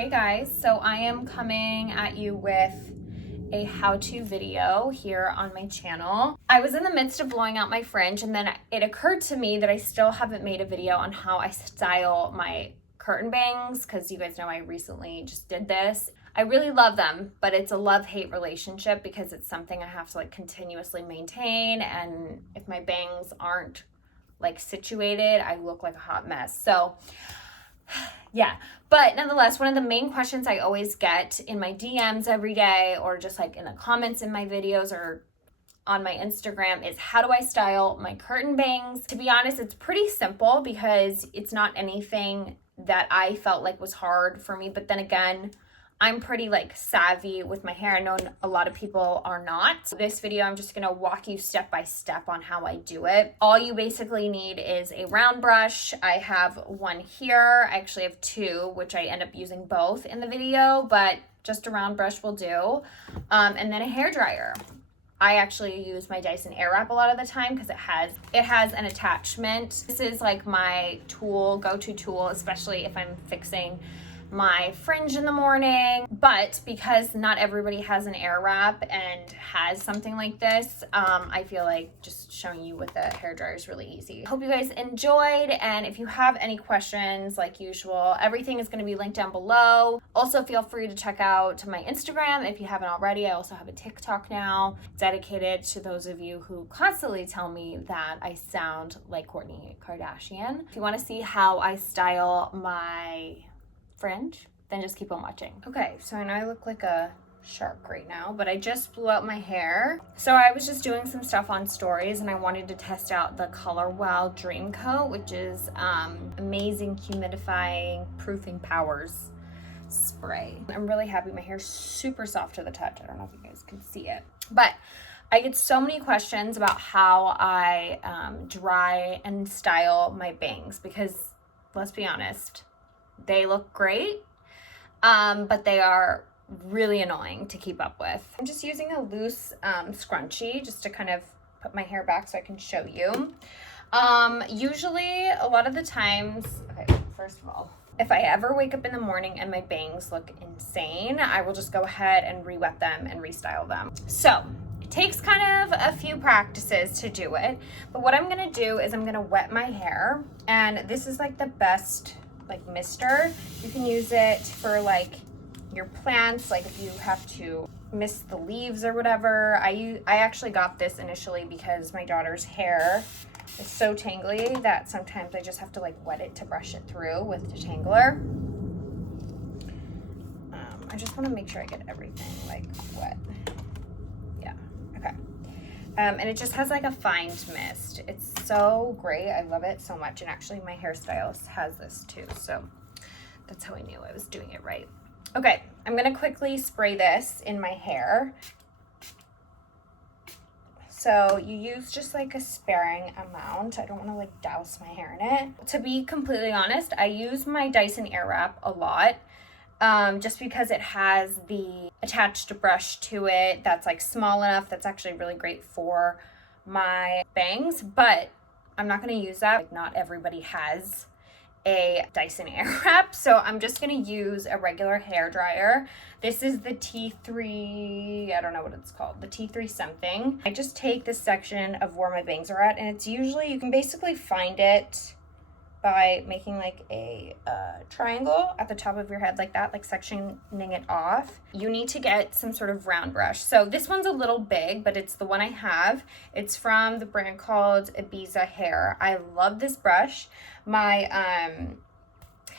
Hey guys, so I am coming at you with a how-to video here on my channel. I was in the midst of blowing out my fringe, and then it occurred to me that I still haven't made a video on how I style my curtain bangs, because you guys know I recently just did this. I really love them, but it's a love-hate relationship because it's something I have to like continuously maintain, and if my bangs aren't like situated, I look like a hot mess. So yeah, but nonetheless, one of the main questions I always get in my DMs every day, or just like in the comments in my videos or on my Instagram, is how do I style my curtain bangs? To be honest, it's pretty simple because it's not anything that I felt like was hard for me. But then again, I'm pretty like savvy with my hair. I know a lot of people are not. So this video, I'm just gonna walk you step by step on how I do it. All you basically need is a round brush. I have one here. I actually have two, which I end up using both in the video, but just a round brush will do. And then a hair dryer. I actually use my Dyson Airwrap a lot of the time because it has an attachment. This is like my tool, go-to tool, especially if I'm fixing my fringe in the morning. But because not everybody has an Airwrap and has something like this, I feel like just showing you with the hairdryer is really easy. Hope you guys enjoyed, and if you have any questions, like usual, everything is going to be linked down below. Also, feel free to check out my Instagram if you haven't already. I also have a TikTok now dedicated to those of you who constantly tell me that I sound like Kourtney Kardashian. If you want to see how I style my fringe, then just keep on watching. Okay, so I know I look like a shark right now, but I just blew out my hair. So I was just doing some stuff on stories, and I wanted to test out the Color Wow Dream Coat, which is amazing humidifying proofing powers spray. I'm really happy. My hair's super soft to the touch. I don't know if you guys can see it, but I get so many questions about how I dry and style my bangs, because let's be honest, they look great, but they are really annoying to keep up with. I'm just using a loose scrunchie just to kind of put my hair back so I can show you. Usually, a lot of the times, okay, first of all, if I ever wake up in the morning and my bangs look insane, I will just go ahead and re-wet them and restyle them. So it takes kind of a few practices to do it, but what I'm gonna do is I'm gonna wet my hair, and this is like the best like mister. You can use it for like your plants, like if you have to mist the leaves or whatever. I actually got this initially because my daughter's hair is so tangly that sometimes I just have to like wet it to brush it through with detangler. I just want to make sure I get everything like wet. Yeah, okay. And it just has like a fine mist. It's so great. I love it so much. And actually my hairstylist has this too. So that's how I knew I was doing it right. Okay, I'm gonna quickly spray this in my hair. So you use just like a sparing amount. I don't want to like douse my hair in it. To be completely honest, I use my Dyson Airwrap a lot. Just because it has the attached brush to it that's like small enough that's actually really great for my bangs, but I'm not going to use that. Like, not everybody has a Dyson Airwrap, so I'm just going to use a regular hair dryer. This is the T3, I don't know what it's called, the T3 something. I just take this section of where my bangs are at, and it's usually, you can basically find it by making like a triangle at the top of your head like that, like sectioning it off. You need to get some sort of round brush. So this one's a little big, but it's the one I have. It's from the brand called Ibiza Hair. I love this brush. My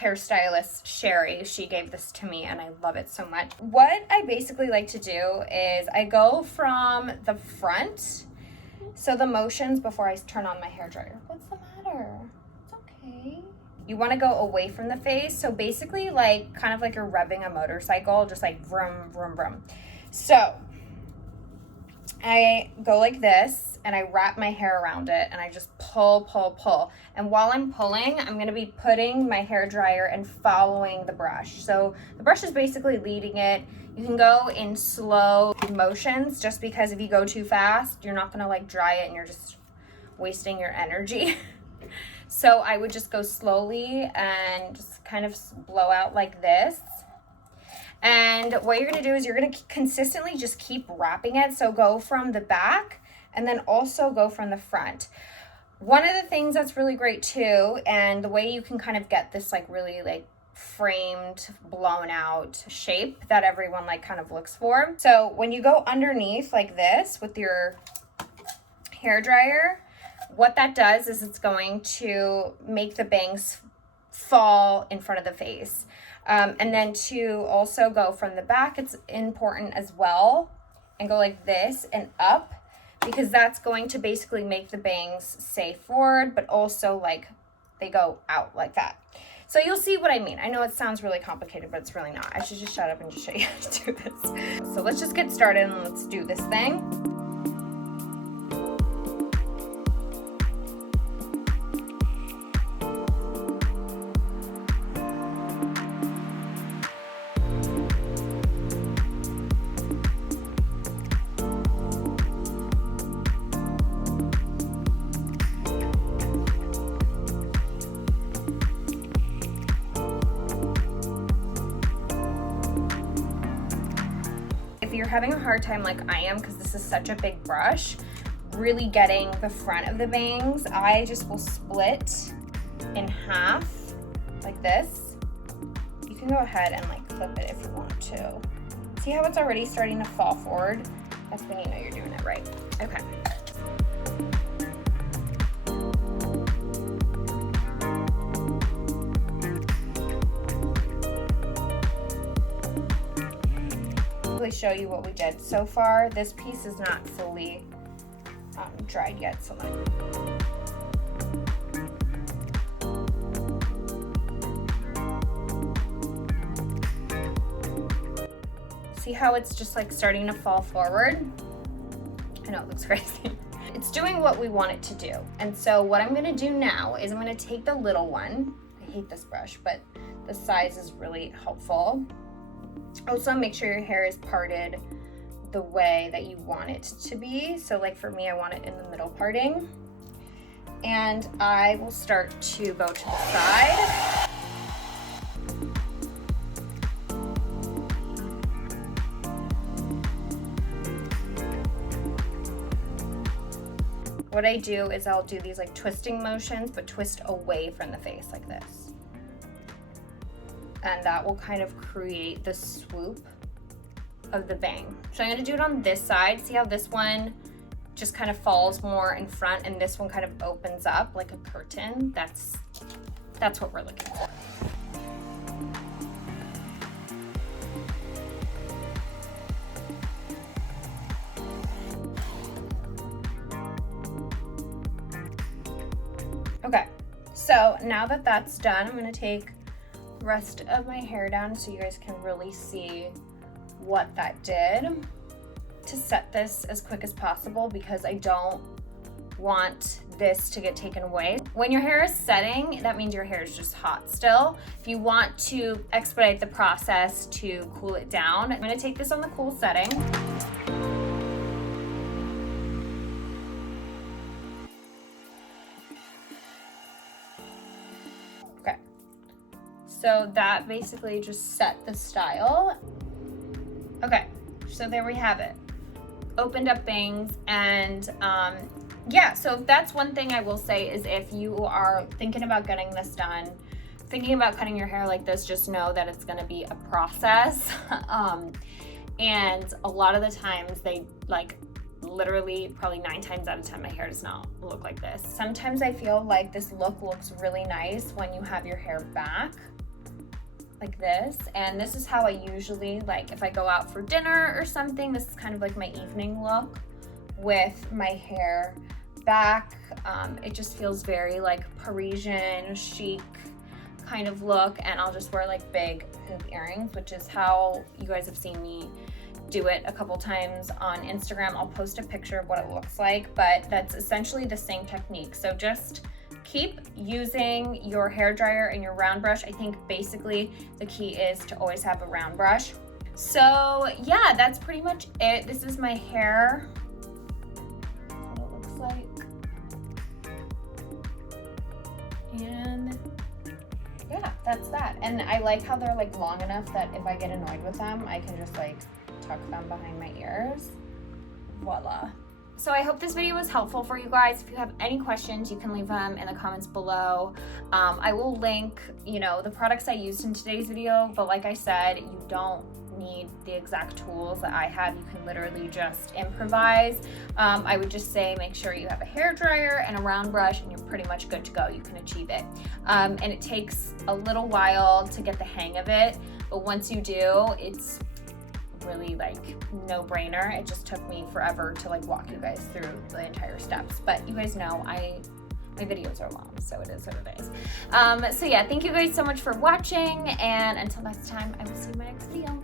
hairstylist, Sherry, she gave this to me and I love it so much. What I basically like to do is I go from the front, so the motions before I turn on my hair dryer. What's the matter? Okay. You want to go away from the face, so basically like kind of like you're revving a motorcycle, just like vroom vroom vroom. So I go like this and I wrap my hair around it and I just pull, and while I'm pulling, I'm going to be putting my hair dryer and following the brush. So the brush is basically leading it. You can go in slow motions, just because if you go too fast, you're not going to like dry it and you're just wasting your energy. So I would just go slowly and just kind of blow out like this. And what you're gonna do is you're gonna consistently just keep wrapping it. So go from the back and then also go from the front. One of the things that's really great too, and the way you can kind of get this like really like framed, blown out shape that everyone like kind of looks for. So when you go underneath like this with your hair dryer, what that does is it's going to make the bangs fall in front of the face. And then to also go from the back, it's important as well, and go like this and up, because that's going to basically make the bangs stay forward, but also like they go out like that. So you'll see what I mean. I know it sounds really complicated, but it's really not. I should just shut up and just show you how to do this. So let's just get started and let's do this thing. If you're having a hard time like I am, because this is such a big brush, really getting the front of the bangs, I just will split in half like this. You can go ahead and like flip it if you want to. See how it's already starting to fall forward? That's when you know you're doing it right. Okay. Show you what we did so far. This piece is not fully dried yet, so see how it's just like starting to fall forward? I know it looks crazy. It's doing what we want it to do. And so what I'm gonna do now is I'm gonna take the little one. I hate this brush, but the size is really helpful. Also, make sure your hair is parted the way that you want it to be. So like for me, I want it in the middle parting. And I will start to go to the side. What I do is I'll do these like twisting motions, but twist away from the face like this. And that will kind of create the swoop of the bang. So I'm gonna do it on this side. See how this one just kind of falls more in front and this one kind of opens up like a curtain? That's what we're looking for. Okay, so now that that's done, I'm gonna take rest of my hair down so you guys can really see what that did, to set this as quick as possible because I don't want this to get taken away. When your hair is setting, that means your hair is just hot still. If you want to expedite the process to cool it down, I'm going to take this on the cool setting. So that basically just set the style. Okay, so there we have it. Opened up bangs, and yeah, so that's one thing I will say is if you are thinking about getting this done, thinking about cutting your hair like this, just know that it's gonna be a process. And a lot of the times they like literally probably 9 times out of 10 my hair does not look like this. Sometimes I feel like this look looks really nice when you have your hair back like this, and this is how I usually, like if I go out for dinner or something, this is kind of like my evening look with my hair back. It just feels very like Parisian chic kind of look, and I'll just wear like big hoop earrings, which is how you guys have seen me do it a couple times on Instagram. I'll post a picture of what it looks like, but that's essentially the same technique. So just keep using your hair dryer and your round brush. I think basically the key is to always have a round brush. So yeah, that's pretty much it. This is my hair. That's what it looks like. And yeah, that's that. And I like how they're like long enough that if I get annoyed with them, I can just like tuck them behind my ears. Voila. So I hope this video was helpful for you guys. If you have any questions, you can leave them in the comments below. I will link, the products I used in today's video, but like I said, you don't need the exact tools that I have. You can literally just improvise. I would just say make sure you have a hair dryer and a round brush and you're pretty much good to go. You can achieve it. And it takes a little while to get the hang of it, but once you do, it's really like no brainer. It just took me forever to like walk you guys through the entire steps, but you guys know my videos are long, so it is what it is. So yeah, thank you guys so much for watching, and until next time, I will see you in my next video.